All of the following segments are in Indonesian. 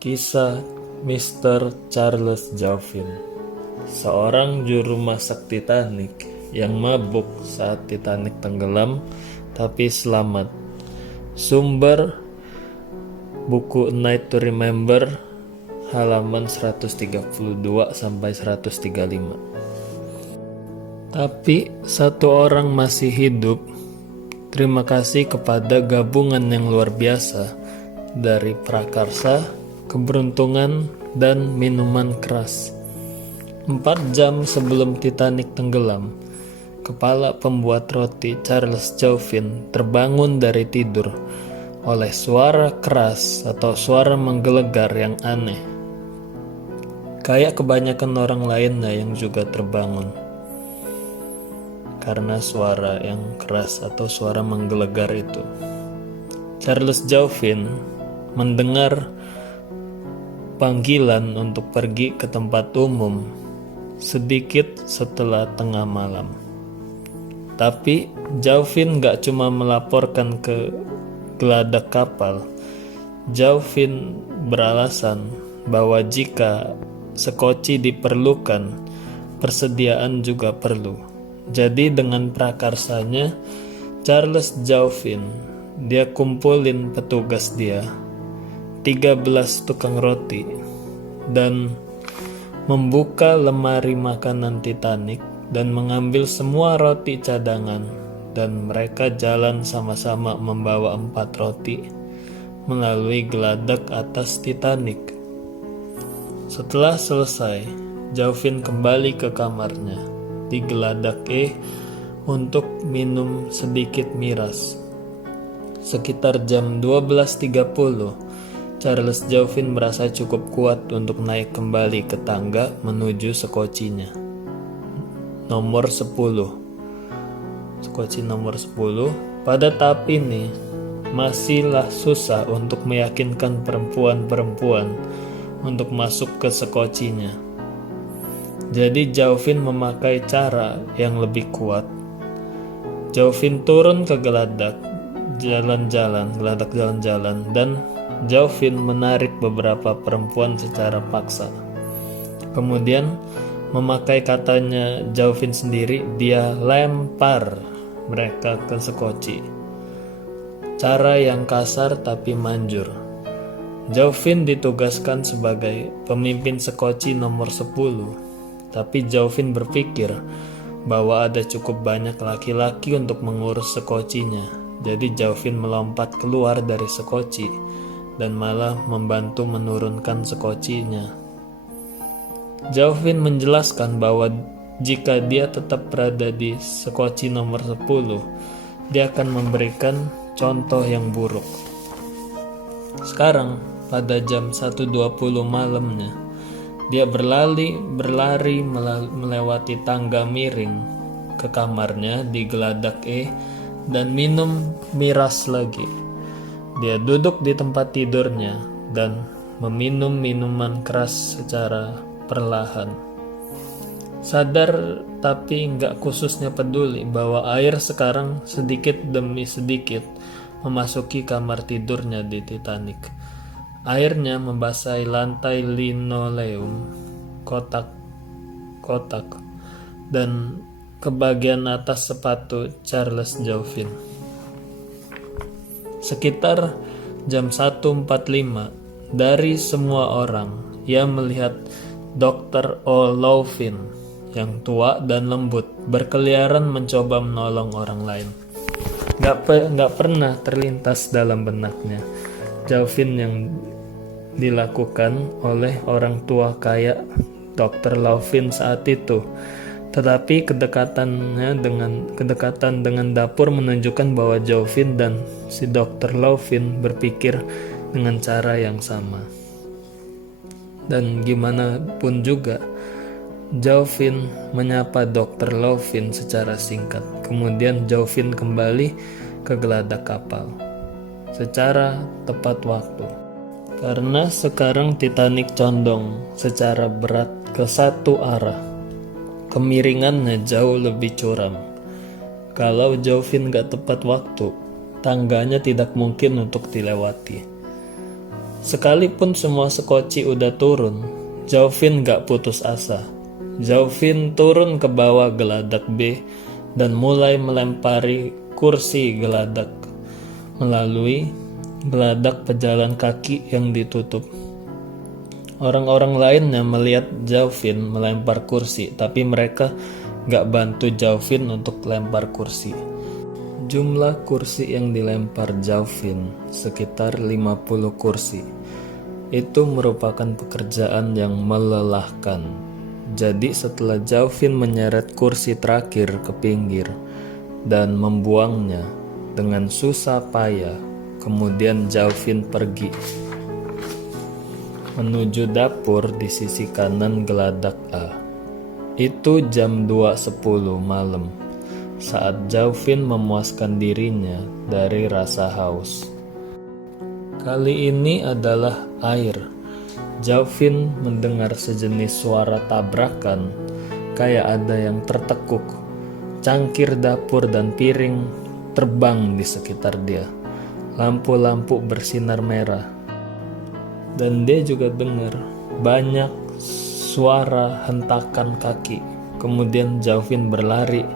Kisah Mr. Charles Joffin, seorang juru masak Titanic yang mabuk saat Titanic tenggelam tapi selamat. Sumber buku Night to Remember halaman 132 sampai 135. Tapi satu orang masih hidup. Terima kasih kepada gabungan yang luar biasa dari prakarsa, keberuntungan, dan minuman keras. 4 jam sebelum Titanic tenggelam, kepala pembuat roti Charles Joffin terbangun dari tidur oleh suara keras atau suara menggelegar yang aneh. Kayak kebanyakan orang lainnya yang juga terbangun karena suara yang keras atau suara menggelegar itu. Charles Joffin mendengar panggilan untuk pergi ke tempat umum sedikit setelah tengah malam. Tapi Joffin gak cuma melaporkan ke geladak kapal. Joffin beralasan bahwa jika sekoci diperlukan, persediaan juga perlu. Jadi dengan prakarsanya Charles Joffin, dia kumpulin petugas dia 13 tukang roti dan membuka lemari makanan Titanic dan mengambil semua roti cadangan, dan mereka jalan sama-sama membawa 4 roti melalui geladak atas Titanic. Setelah selesai, Joffin kembali ke kamarnya di geladak E untuk minum sedikit miras. Sekitar jam 12.30 Charles Joffin merasa cukup kuat untuk naik kembali ke tangga menuju sekocinya. Nomor 10. Sekoci nomor 10. Pada tahap ini, masihlah susah untuk meyakinkan perempuan-perempuan untuk masuk ke sekocinya. Jadi Joffin memakai cara yang lebih kuat. Joffin turun ke geladak jalan-jalan dan Joffin menarik beberapa perempuan secara paksa. Kemudian memakai katanya Joffin sendiri, dia lempar mereka ke sekoci. Cara yang kasar tapi manjur. Joffin ditugaskan sebagai pemimpin sekoci nomor 10. Tapi Joffin berpikir bahwa ada cukup banyak laki-laki untuk mengurus sekocinya. Jadi Joffin melompat keluar dari sekoci dan malah membantu menurunkan sekocinya. Joffin menjelaskan bahwa jika dia tetap berada di sekoci nomor 10, dia akan memberikan contoh yang buruk. Sekarang, pada jam 1.20 malamnya, dia berlari melewati tangga miring ke kamarnya di geladak E dan minum miras lagi. Dia duduk di tempat tidurnya dan meminum minuman keras secara perlahan. Sadar tapi nggak khususnya peduli bahwa air sekarang sedikit demi sedikit memasuki kamar tidurnya di Titanic. Airnya membasahi lantai linoleum, kotak-kotak, dan ke bagian atas sepatu Charles Joffin. Sekitar jam 1.45, dari semua orang, ia melihat Dr. O'Loughlin yang tua dan lembut berkeliaran mencoba menolong orang lain. Gak pernah terlintas dalam benaknya Joffin yang dilakukan oleh orang tua kaya Dr. O'Loughlin saat itu. Tetapi kedekatan dengan dapur menunjukkan bahwa Joffin dan si Dr. O'Loughlin berpikir dengan cara yang sama. Dan gimana pun juga, Joffin menyapa Dr. O'Loughlin secara singkat. Kemudian Joffin kembali ke geladak kapal secara tepat waktu. Karena sekarang Titanic condong secara berat ke satu arah. kemiringannya jauh lebih curam. Kalau Jovin gak tepat waktu, tangganya tidak mungkin untuk dilewati. Sekalipun semua sekoci udah turun, Jovin gak putus asa. Jovin turun ke bawah geladak B dan mulai melempari kursi geladak melalui geladak pejalan kaki yang ditutup. Orang-orang lainnya melihat Jovin melempar kursi, tapi mereka gak bantu Jovin untuk lempar kursi. Jumlah kursi yang dilempar Jovin sekitar 50 kursi. Itu merupakan pekerjaan yang melelahkan. Jadi setelah Jovin menyeret kursi terakhir ke pinggir dan membuangnya dengan susah payah, kemudian Jovin pergi menuju dapur di sisi kanan geladak A. Itu jam 2.10 malam, saat Jovin memuaskan dirinya dari rasa haus. Kali ini adalah air. Jovin mendengar sejenis suara tabrakan, kayak ada yang tertekuk. Cangkir dapur dan piring terbang di sekitar dia. Lampu-lampu bersinar merah. Dan dia juga dengar banyak suara hentakan kaki. Kemudian Jovin berlari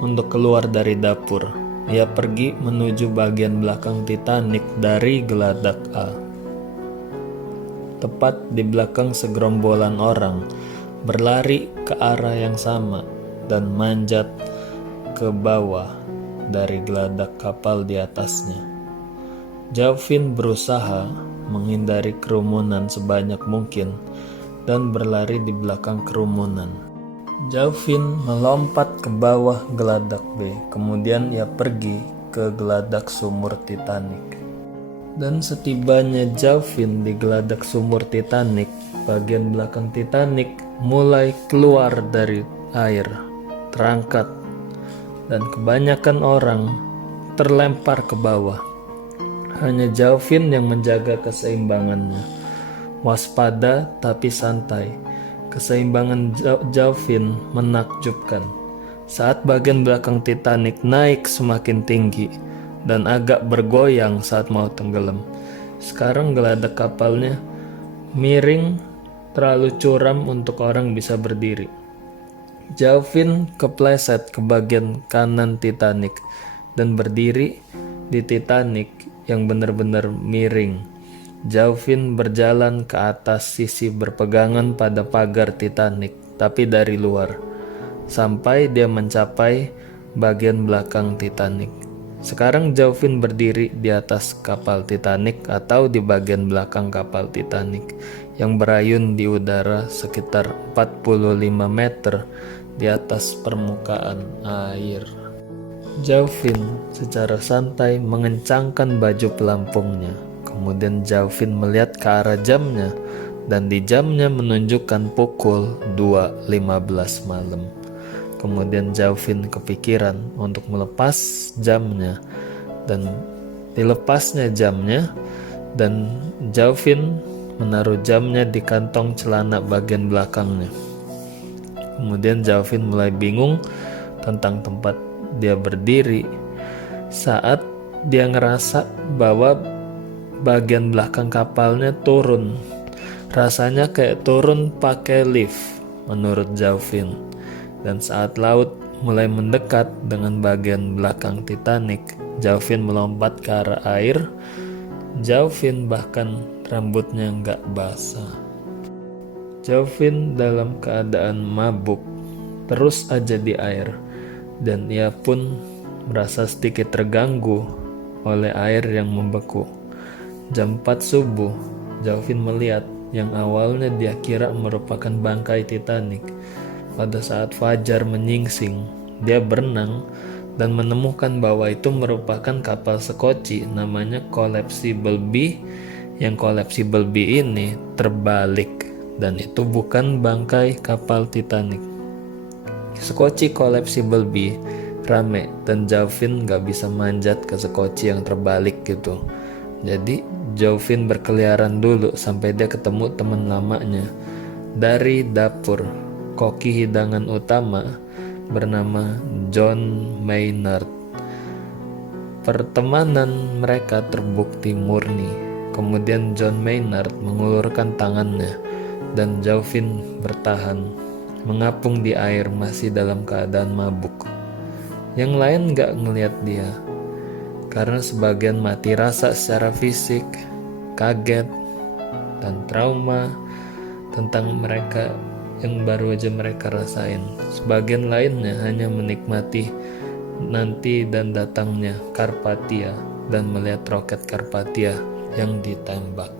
untuk keluar dari dapur. Ia pergi menuju bagian belakang Titanic dari geladak A. Tepat di belakang segerombolan orang berlari ke arah yang sama dan manjat ke bawah dari geladak kapal di atasnya. Jovin berusaha menghindari kerumunan sebanyak mungkin dan berlari di belakang kerumunan. Jovin melompat ke bawah geladak B, kemudian ia pergi ke geladak sumur Titanic. Dan setibanya Jovin di geladak sumur Titanic, bagian belakang Titanic mulai keluar dari air, terangkat, dan kebanyakan orang terlempar ke bawah. Hanya Jovin yang menjaga keseimbangannya, waspada tapi santai. Keseimbangan Jovin menakjubkan. Saat bagian belakang Titanic naik semakin tinggi dan agak bergoyang saat mau tenggelam. Sekarang geladak kapalnya miring, terlalu curam untuk orang bisa berdiri. Jovin kepleset ke bagian kanan Titanic dan berdiri di Titanic yang benar-benar miring. Jovin berjalan ke atas sisi berpegangan pada pagar Titanic, tapi dari luar, sampai dia mencapai bagian belakang Titanic. Sekarang Jovin berdiri di atas kapal Titanic atau di bagian belakang kapal Titanic yang berayun di udara sekitar 45 meter di atas permukaan air. Jovin secara santai mengencangkan baju pelampungnya. Kemudian Jovin melihat ke arah jamnya, dan di jamnya menunjukkan pukul 2.15 malam. Kemudian Jovin kepikiran untuk melepas jamnya, dan dilepasnya jamnya, dan Jovin menaruh jamnya di kantong celana bagian belakangnya. Kemudian Jovin mulai bingung tentang tempat dia berdiri saat dia ngerasa bahwa bagian belakang kapalnya turun. Rasanya kayak turun pakai lift menurut Jovin. Dan saat laut mulai mendekat dengan bagian belakang Titanic, Jovin melompat ke arah air. Jovin bahkan rambutnya nggak basah. Jovin dalam keadaan mabuk terus aja di air, dan ia pun merasa sedikit terganggu oleh air yang membeku. Jam 4 subuh, Jovin melihat yang awalnya dia kira merupakan bangkai Titanic. Pada saat fajar menyingsing, dia berenang dan menemukan bahwa itu merupakan kapal sekoci namanya Collapsible B. Yang Collapsible B ini terbalik, dan itu bukan bangkai kapal Titanic. Sekoci Collapsible B rame, dan Jovin gak bisa manjat ke sekoci yang terbalik gitu. Jadi Jovin berkeliaran dulu sampai dia ketemu teman lamanya dari dapur. koki hidangan utama bernama John Maynard. Pertemanan mereka terbukti murni. Kemudian John Maynard mengulurkan tangannya dan Joffin bertahan, mengapung di air masih dalam keadaan mabuk. Yang lain gak ngeliat dia, karena sebagian mati rasa secara fisik, kaget, dan trauma tentang mereka yang baru aja mereka rasain. Sebagian lainnya hanya menikmati nanti dan datangnya Karpathia dan melihat roket Karpathia yang ditembak.